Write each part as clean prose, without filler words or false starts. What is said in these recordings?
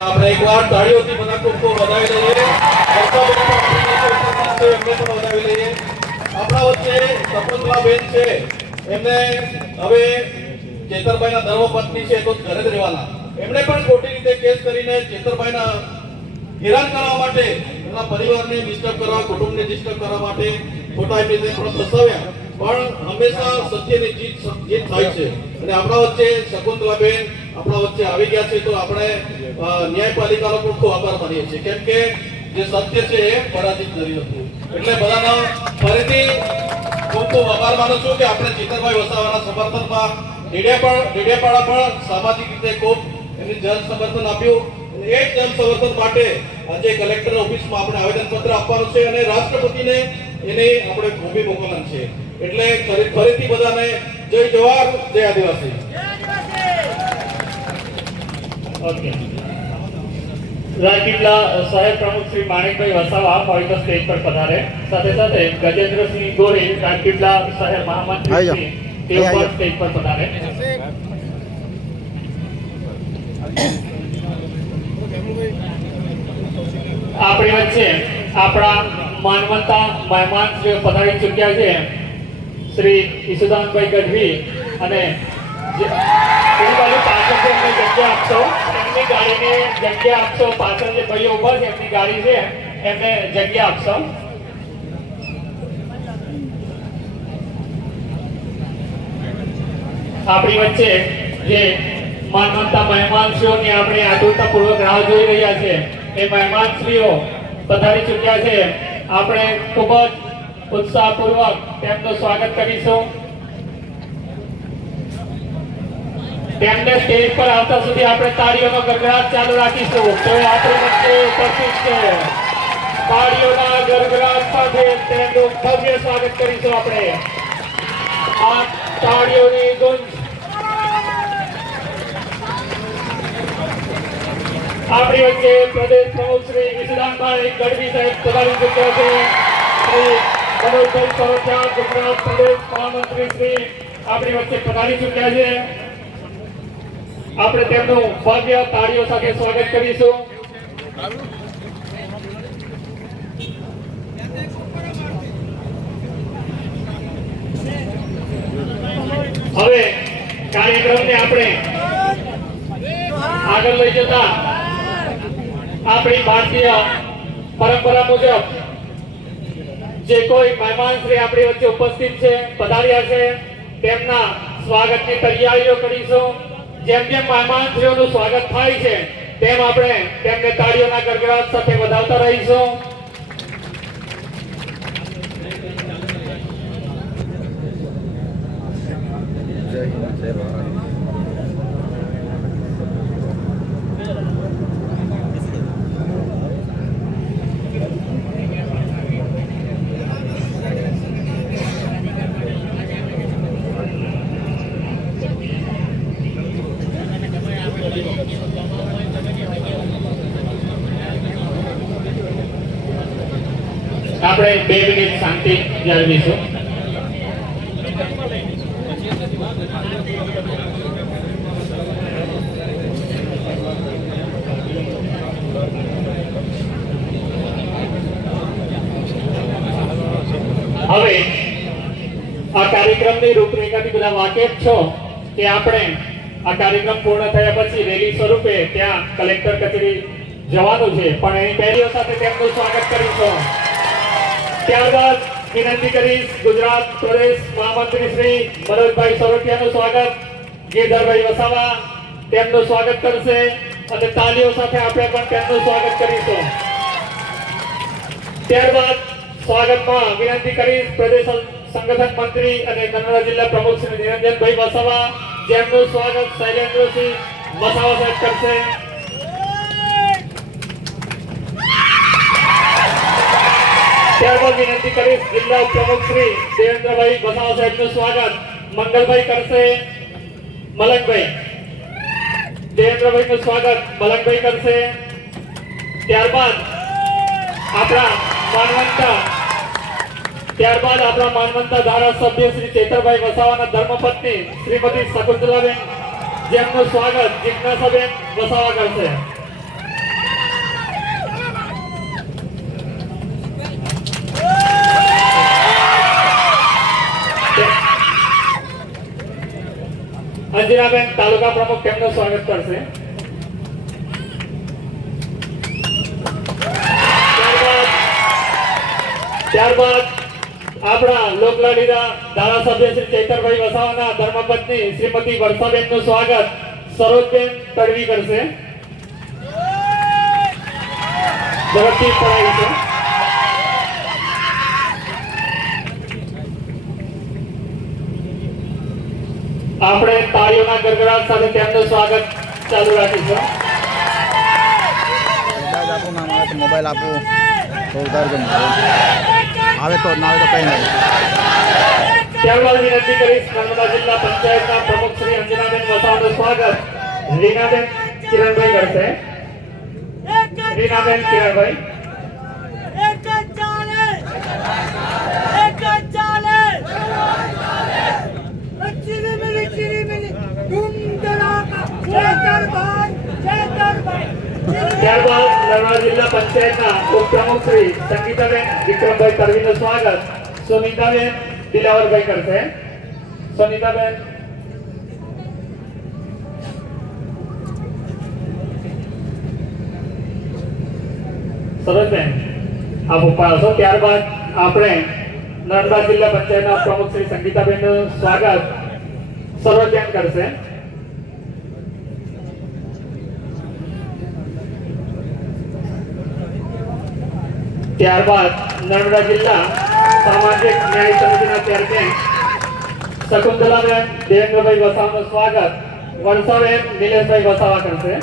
આપણે એકવાર તાળીઓથી બધા ખૂબ વધાવી લઈએ. એમને પણ વધાવી લઈએ. આપણા વચ્ચે શકુંતલાબેન છે, એમને હવે ચેતરભાઈના ધર્મપત્ની છે તો ઘરે જ રહેવાના. એમણે પણ ખોટી રીતે કેસ કરીને ચેતરભાઈના હેરાન કરવા માટે, એમના પરિવારને ડિસ્ટર્બ કરવા, કુટુંબને ડિસ્ટર્બ કરવા માટે ખોટા રીતે પણ ફસાવ્યા. પણ હંમેશા સત્યની જીત થાય છે અને આપણા વચ્ચે શકુંતલાબેન આપણા વચ્ચે આવી ગયા છે તો આપણે ન્યાયપાલિકાનો ખૂબ ખૂબ આભાર માનીએ છીએ, કેમ કે જે સત્ય છે એ પરાજિત કરી હતું. એટલે બધાનો ફરીથી ખૂબ ખૂબ આભાર માનું છું કે આપણે ચેતરભાઈ વસાવાના સમર્થનમાં ડેડિયાપાડા પણ સામાજિક રીતે ખૂબ એમને જન સમર્થન આપ્યું. એ જ જન સમર્થન માટે આજે કલેક્ટર ઓફિસમાં આપણે આવેદનપત્ર આપવાનું છે અને રાષ્ટ્રપતિને એની આપણે ભૂમિ મોકલવાનું છે. એટલે ફરીથી બધાને જય જવાહર, જય આદિવાસી. ઓકે, રાજપીપળા શહેર પ્રમુખ શ્રી માણેકભાઈ વસાવા પવિત્ર સ્ટેજ પર પધારે. સાથે સાથે ગજેન્દ્રસિંહ ગોરી રાજપીપળા શહેર મહામંત્રી શ્રી તેઓ પણ સ્ટેજ પર પધારે. આપણી વચ્ચે આપણા માનવંતા મહેમાન શ્રી પધારી ચૂક્યા છે શ્રી ઈસુદાનભાઈ ગઢવી અને પાછળ જગ્યા આપશો, એમની ગાડીને જગ્યા આપશો. પાછળ જે ભાઈઓ ઉભા છે એમની ગાડી છે એમને જગ્યા આપશો. આપણી વચ્ચે જે માનવતા મહેમાનશ્રીઓની આપણે આતુરતાપૂર્વક રાહ જોઈ રહ્યા છે એ મહેમાનશ્રીઓ પધારી ચૂક્યા છે. આપણે ખૂબ જ ઉત્સાહપૂર્વક તેમનું સ્વાગત કરીશું. તેમને સ્ટેજ પર આવતા સુધી આપણે તાળીઓનો ગડગડાટ ચાલુ રાખીશું. તો આપણી વચ્ચે ઉપસ્થિત છે, તાળીઓના ગડગડાટ સાથે તેમનું ભવ્ય સ્વાગત કરીશું. આપણે આ તાળીઓની ગુંજ આપણી વચ્ચે પ્રદેશ પ્રમુખ શ્રી ઈસુદાનભાઈ ગઢવી સાહેબ પધારી ચૂક્યા છે. શ્રી મનોજભાઈ સોરઠિયા ગુજરાત પ્રદેશ મહામંત્રી શ્રી આપણી વચ્ચે પધારી ચૂક્યા છે. આપણે તેમનું ભવ્ય તાળીઓ સાથે સ્વાગત કરીશું. હવે કાર્યક્રમને આપણે આગળ લઈ જતા આપણી ભારતીય પરંપરા મુજબ જે કોઈ મહેમાન શ્રી આપણી વચ્ચે ઉપસ્થિત છે, પધાર્યા છે, તેમના સ્વાગતની તૈયારીઓ કરીશું. જેમ જેમ મહેમાનશ્રીઓનું સ્વાગત થાય છે તેમ આપણે તેમને તાળીઓના ગડગડાટ સાથે વધાવતા રહીશું. આપણે 2 મિનિટ શાંતિ જાળવીશું. હવે આ કાર્યક્રમની રૂપરેખાથી બધા વાકેફ છો કે આપણે આ કાર્યક્રમ પૂર્ણ થયા પછી રેલી સ્વરૂપે ત્યાં કલેક્ટર કચેરી જવાનું છે, પણ એની પહેલીઓ સાથે તેમનું સ્વાગત કરીશું. ત્યારબાદ વિનંતી કરીશ ગુજરાત પ્રદેશ મહામંત્રી શ્રી મનોજભાઈ સોરઠિયાનું સ્વાગત. ગિરધરભાઈ વસાવા તેમનું સ્વાગત કરશે અને તાલીઓ સાથે આપણે પણ તેમનું સ્વાગત કરીશું. ત્યારબાદ સ્વાગતમાં વિનંતી કરીશ પ્રદેશ સંગઠન મંત્રી અને નર્મદા જિલ્લા પ્રમુખ શ્રી નિરંજનભાઈ વસાવા, જેમનું સ્વાગત શૈલેન્દ્રસિંહ વસાવા સાહેબ કરશે. ત્યારબાદ વિનંતી કરીશ જિલ્લા પ્રમુખ શ્રી દેવેન્દ્રભાઈ વસાવા સાહેબનું સ્વાગત મંગલભાઈ કરશે. મલંગભાઈ દેવેન્દ્રભાઈનું સ્વાગત મલંગભાઈ કરશે. ત્યારબાદ આપણા માનવંતા ધારાસભ્ય શ્રી ચેતરભાઈ વસાવાના ધર્મપત્ની શ્રીમતી શકુંતલાબેન, જેમનું સ્વાગત જિજ્ઞાસાબેન વસાવા કરશે. અંજનાબેન તાલુકા પ્રમુખ તેમનું સ્વાગત કરશે. ત્યારબાદ આપણા લોકલાડીના ધારાસભ્ય શ્રી ચૈતરભાઈ વસાવાના ધર્મપત્ની શ્રીમતી વર્ષાબેનનું સ્વાગત સરોજબેન તડવી કરશે. ઝડપથી પડાવી છે. આપણે તાળીઓના ગડગડાટ સાથે તેમનું સ્વાગત ચાલુ રાખીશું. આપું ના આવે તો મોબાઈલ આપું તો ઉતારજો આવે તો ના આવે તો કંઈ નહીં. ત્યારબાદ વિનંતી કરીશ નર્મદા જિલ્લા પંચાયતના પ્રમુખ શ્રી અંજનાબેન વસાવાનું સ્વાગત રીનાબેન કિરણભાઈ કરશે. રીનાબેન કિરણભાઈ. ત્યારબાદ નર્મદા જિલ્લા પંચાયતના ઉપપ્રમુખ શ્રી સંગીતાબેન વિક્રમભાઈ તરવીનું સ્વાગત સુનીતાબેન દિલાવરભાઈ કરશે. સુનીતાબેન. સરોજબેન આપ ઉપાડો. ત્યારબાદ આપણે નર્મદા જિલ્લા પંચાયતના પ્રમુખ શ્રી સંગીતાબેનનું સ્વાગત સરોજબેન કરશે. ત્યારબાદ નર્મદા જિલ્લા સામાજિક ન્યાય સમિતિના ચેરમેન શકુંતલાબેન દેવેન્દ્રભાઈ વસાવાનું સ્વાગત વર્ષાબેન નિલેશભાઈ વસાવા કરશે.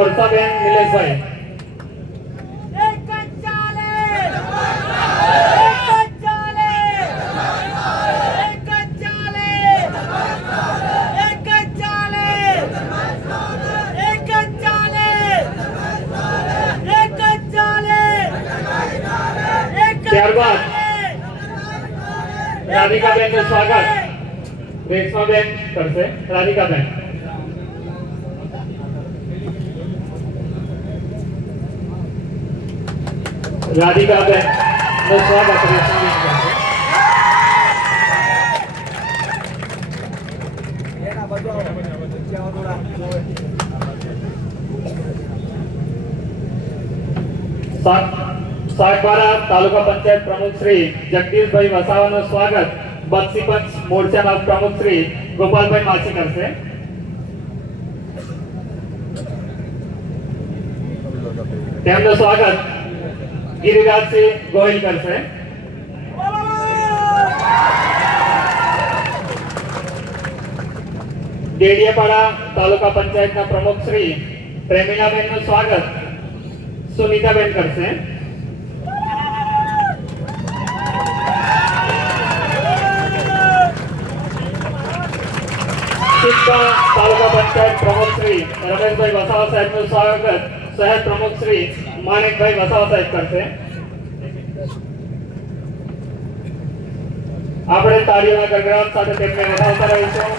વર્ષાબેન નિલેશભાઈ. ત્યારબાદ રાધિકાબેનનું સ્વાગત રેશમાબેન કરશે. રાધિકાબેન. રાધિકાબેન નું સ્વાગત રેશમાબેન કરશે. સાગબારા તાલુકા પંચાયત પ્રમુખ શ્રી જગદીશભાઈ વસાવાનું સ્વાગત બક્ષીપંચ મોરચાના પ્રમુખ શ્રી ગોપાલભાઈ માછી કરશે. તેમનું સ્વાગત ગિરિરાજસિંહ ગોહિલ કરશે. ડેડિયાપાડા તાલુકા પંચાયતના પ્રમુખ શ્રી પ્રેમીલાબેનનું સ્વાગત સુનીતાબેન કરશે. તાલુકા પંચાયત પ્રમુખ શ્રી રમેશભાઈ વસાવા સાહેબનું સ્વાગત શહેર પ્રમુખ શ્રી માણેકભાઈ વસાવા સાહેબ કરશે. આપણે તાળીઓના ગડગડાટ સાથે તેમને વધાવતા રહીશું.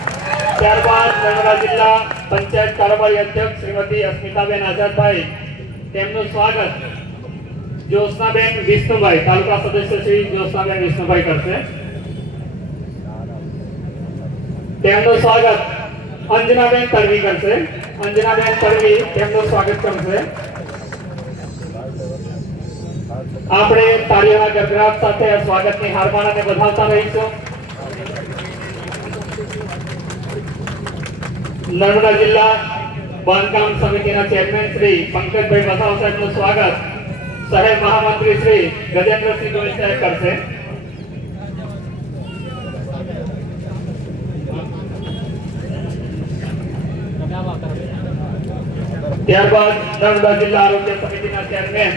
ત્યારબાદ નર્મદા જિલ્લા પંચાયત કારોબારી અધ્યક્ષ શ્રીમતી અસ્મિતાબેન આઝાદભાઈ તેમનું સ્વાગત જ્યોત્સનાબેન વિષ્ણુભાઈ તાલુકા સદસ્ય શ્રી જ્યોત્સનાબેન વિષ્ણુભાઈ કરશે. તેમનું સ્વાગત અંજનાબેન તડવી કરશે. અંજનાબેન તડવી તેમનું સ્વાગત કરશે. આપણે તાળીઓના ગડગડાટ સાથે સ્વાગતની હારમાળાને વધાવતા રહીશું. નર્મદા જિલ્લા બાંધકામ સમિતિના ચેરમેન શ્રી પંકજભાઈ વસાવા સાહેબનું સ્વાગત શહેર મહામંત્રી શ્રી ગજેન્દ્રસિંહ ગોહિલ સાહેબ કરશે. ત્યારબાદ નર્મદા જિલ્લા આરોગ્ય સમિતિના ચેરમેન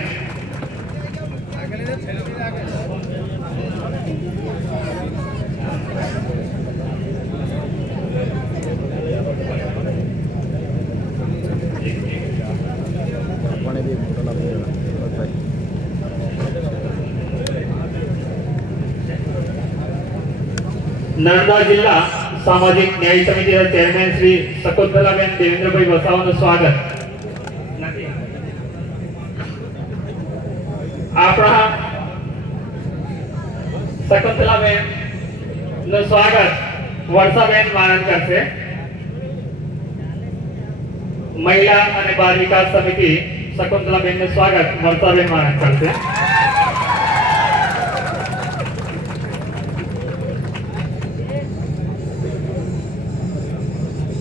નર્મદા જિલ્લા સામાજિક ન્યાય સમિતિના ચેરમેન શ્રી શકુંતલાબેન દેવેન્દ્રભાઈ વસાવાનું સ્વાગત. આપણા શકુંતલાબેન નું સ્વાગત વર્ષાબેન માણસ કરશે. મહિલા અને બાળ વિકાસ સમિતિ શકુંતલાબેન નું સ્વાગત વર્ષાબેન માણસ કરશે.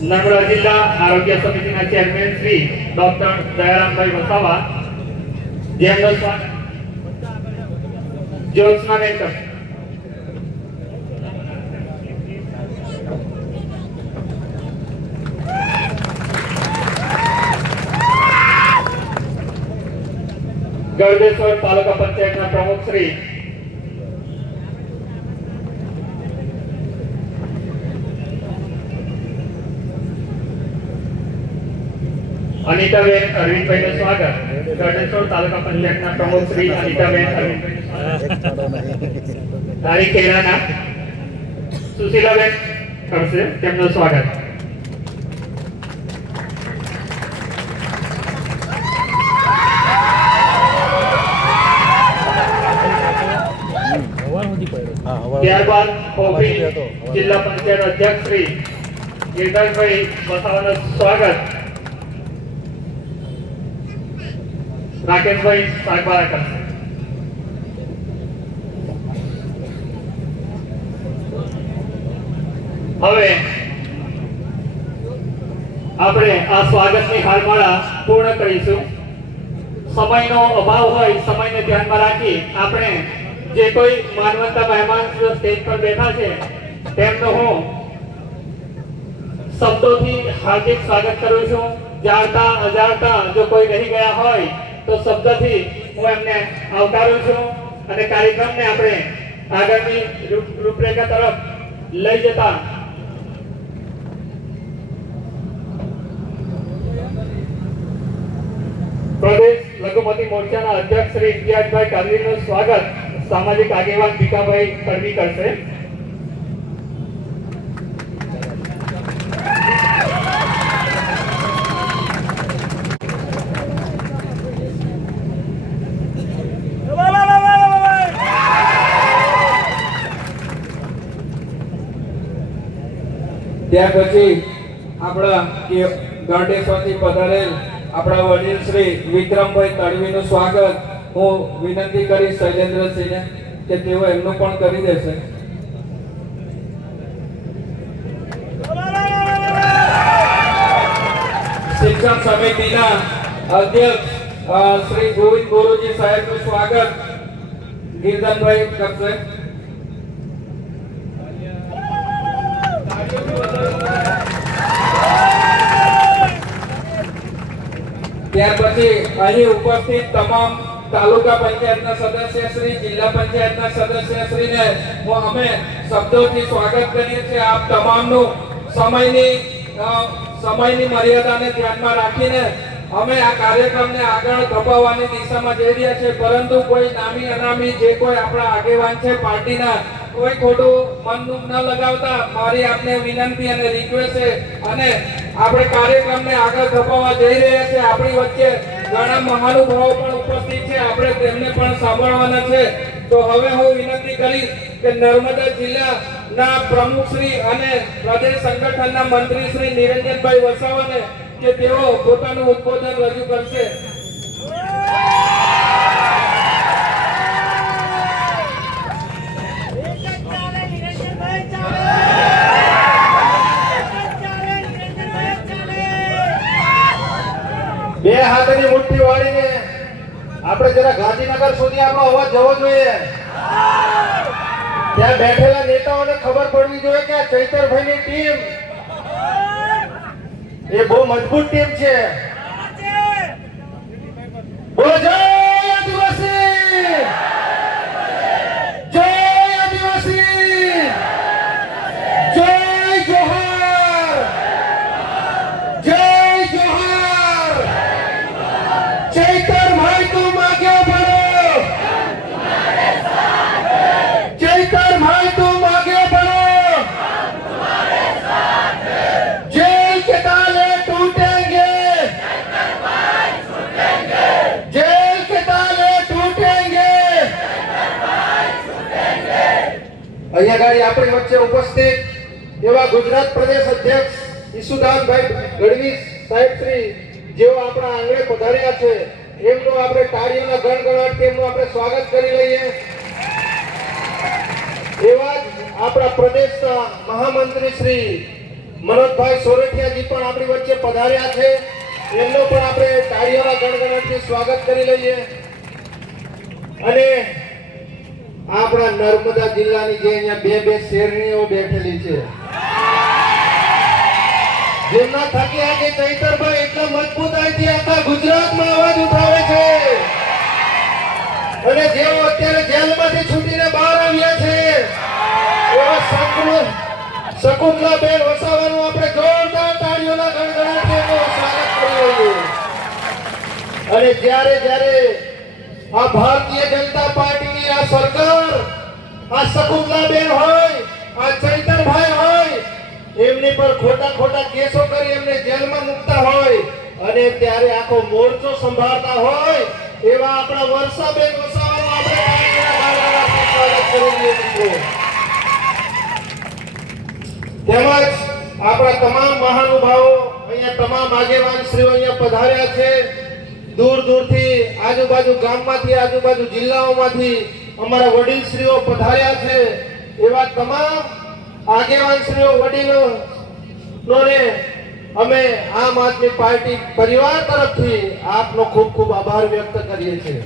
નર્મદા જિલ્લા આરોગ્ય સમિતિના ચેરમેન શ્રી ડોક્ટર દયારામભાઈ વસાવા જેમનું સ્વાગત જ્યોત્સનાબેન કરશે. ગળદેશ્વર તાલુકા પંચાયતના પ્રમુખ શ્રી અનિતાબેન અરવિંદભાઈ નું સ્વાગત. ગળદેશ્વર તાલુકા પંચાયતના પ્રમુખ શ્રી અનિતાબેન અરવિંદભાઈ તારીખ ખેરાના સુશીલાબેન કરશે તેમનું સ્વાગત. ત્યારબાદ ખોખરી જિલ્લા પંચાયત અધ્યક્ષ શ્રી ગિરધરભાઈ વસાવાનું સ્વાગત રાકેશભાઈ સાગબારા કરશે. હવે આપણે આ સ્વાગતની હારમાળા પૂર્ણ કરીશું. સમયનો અભાવ હોય, સમયને ધ્યાનમાં રાખી આપણે જે કોઈ માનવતા મહેમાન સ્ટેજ પર બેઠા છે તેમનો હું શબ્દોથી હાર્દિક સ્વાગત કરું છું. જાણતા અજાણતા જો કોઈ રહી ગયા હોય તો શબ્દથી હું એમને આવકારું છું અને કાર્યક્રમને આપણે આગળની રૂપરેખા તરફ લઈ જતા પ્રદેશ લઘુમતી મોરચાના અધ્યક્ષ શ્રી ઇમ્તિયાઝભાઈ કાદરીનું સ્વાગત સામાજિક આગેવાન ભીખાભાઈ તડવી કરશે. ત્યાર પછી આપણા ગળદેશ્વરથી પધારેલ આપણા વડીલ શ્રી વિક્રમભાઈ તડવીનું સ્વાગત હું વિનંતી કરીશ શૈલેન્દ્રસિંહને કે તેઓ એમનું પણ કરી દેશે. શિક્ષણ સમિતિના અધ્યક્ષ શ્રી ગોવિંદ ગુરુજી સાહેબનું સ્વાગત ગિરધનભાઈ કરશે. ત્યાર પછી અહીં ઉપસ્થિત તમામ તાલુકા પંચાયતના સદસ્ય શ્રી જિલ્લા પંચાયતના સદસ્ય શ્રીને અમે શબ્દોથી સ્વાગત કરીએ છીએ. આપ તમામનું સમયની મર્યાદાને ધ્યાનમાં રાખીને અમે આ કાર્યક્રમને આગળ ધપાવવાની દિશામાં જઈ રહ્યા છીએ. પરંતુ કોઈ નામી અનામી જે કોઈ આપણા આગેવાન છે પાર્ટીના, કોઈ ખોટું મન ન લગાવતા મારી આપને વિનંતી અને રિક્વેસ્ટ છે અને આપણે કાર્યક્રમને આગળ ધપાવવા જઈ રહ્યા છે. આપણી વચ્ચે ઘણા મહાનુભાવો પણ ઉપસ્થિત છે, આપણે તેમને પણ સાંભળવાના છે. તો હવે હું વિનંતી કરીશ કે નર્મદા જિલ્લાના પ્રમુખ શ્રી અને પ્રદેશ સંગઠનના મંત્રી શ્રી નિરંજનભાઈ વસાવાને કે તેઓ પોતાનું ઉદ્બોધન રજૂ કરશે. બે હાથની મુઠ્ઠી વાળીને આપણે જરા ગાંધીનગર સુધી આપણો અવાજ જવો જોઈએ. ત્યાં બેઠેલા નેતાઓને ખબર પડવી જોઈએ કે આ ચૈતરભાઈની ટીમ એ બહુ મજબૂત ટીમ છે. બોલો જય આદિવાસી, જય આદિવાસી, જય જોહાર, જય જોહાર. ચૈતરભાઈ તું આગે बढ़ो, चैतरभाई तुम आगे बढ़ो, जेल के ताले टूटेंगे, जेल के ताले टूटेंगे. અહીંયા ગાડી આપણી વચ્ચે ઉપસ્થિત એવા ગુજરાત પ્રદેશ અધ્યક્ષ ઈસુદાનભાઈ ગઢવી સાહેબ શ્રી જેઓ આપણા આંગણે પધાર્યા છે એમનું આપણે તાળીઓના ગણગણાટથી એમનું આપણે સ્વાગત કરી લઈએ. એવા જ આપણા પ્રદેશના મહામંત્રી શ્રી મનોજભાઈ સોરઠિયાજી પણ આપણી વચ્ચે પધાર્યા છે. એમનું પણ આપણે તાળીઓના ગણગણાટથી સ્વાગત કરી લઈએ. અને આપણા નર્મદા જિલ્લાની જે અહીંયા બે શેરણીઓ બેઠેલી છે જેમના થકી આજે ચૈતરભાઈ એટલા મજબૂતાઈથી આખા ગુજરાતમાં અવાજ ઉઠાવે છે અને જેઓ અત્યારે જેલમાંથી છૂટીને બહાર આવ્યા છે એવા શકુંતલાબેન વસાવાનું આપણે જોરદાર તાળીઓના ગણગણાટથી એમનું સ્વાગત કરી લઈએ. અને જ્યારે આ ભારતીય જનતા પાર્ટીની આ સરકાર આ શકુંતલાબેન હોય આ ચૈતરભાઈ હોય એમની પર ખોટા કેસો કરી એમને જેલમાં મૂકતા હોય અને ત્યારે આખો મોરચો સંભાળતા હોય એવા આપણા વર્ષાબેન વસાવાનું આપણે તાળીઓના ગણગણાટથી સ્વાગત કરીએ મિત્રો. તેમજ આપણા તમામ મહાનુભાવો અહીંયા તમામ આગેવાન શ્રીઓ અહીંયા પધાર્યા છે. દૂર દૂરથી આજુબાજુ ગામમાંથી આજુબાજુ જિલ્લાઓમાંથી અમારા વડીલશ્રીઓ પધાર્યા છે. એવા તમામ આગેવાનશ્રીઓ વડીલોને અમે આમ આદમી પાર્ટી પરિવાર તરફથી આપનો ખૂબ ખૂબ આભાર વ્યક્ત કરીએ છીએ.